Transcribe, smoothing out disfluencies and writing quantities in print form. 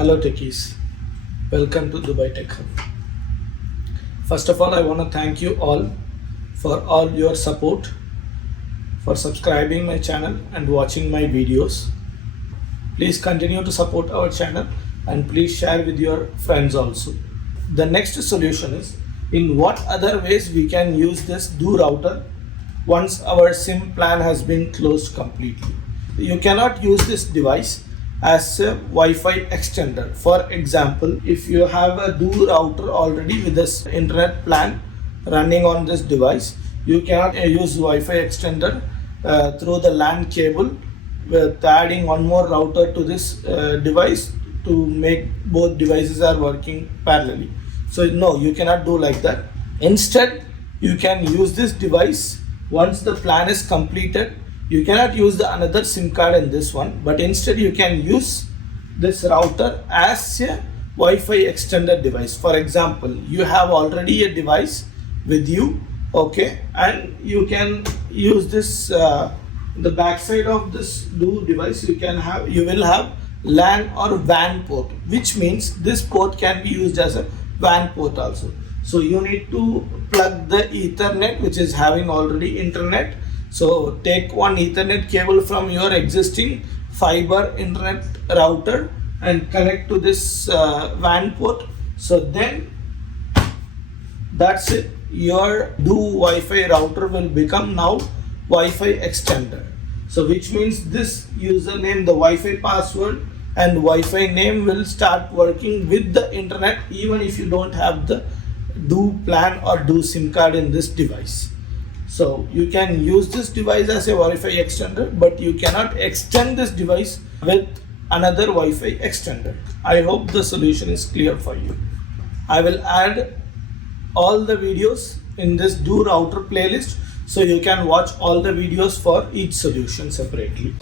Hello techies, welcome to Dubai Tech Hub. First of all, I want to thank you all for all your support, for subscribing my channel and watching my videos. Please continue to support our channel and please share with your friends also. The next solution is in what other ways we can use this Do router once our SIM plan has been closed completely. You cannot use this device as a Wi-Fi extender. For example, if you have a Do router already with this internet plan running on this device, you cannot use Wi-Fi extender through the LAN cable with adding one more router to this device to make both devices are working parallelly. So no, you cannot do like that. Instead, you can use this device once the plan is completed. You cannot use the another SIM card in this one, but instead you can use this router as a Wi-Fi extender device. For example, you have already a device with you, okay, and you can use this the backside of this Do device. You will have LAN or WAN port, which means this port can be used as a WAN port also. So you need to plug the Ethernet, which is having already internet. So take one Ethernet cable from your existing fiber internet router and connect to this WAN port. So then that's it. Your Do Wi-Fi router will become now Wi-Fi extender. So which means this username, the Wi-Fi password and Wi-Fi name will start working with the internet even if you don't have the Do plan or Do SIM card in this device. So you can use this device as a Wi-Fi extender, but you cannot extend this device with another Wi-Fi extender. I hope the solution is clear for you. I will add all the videos in this Do router playlist so you can watch all the videos for each solution separately.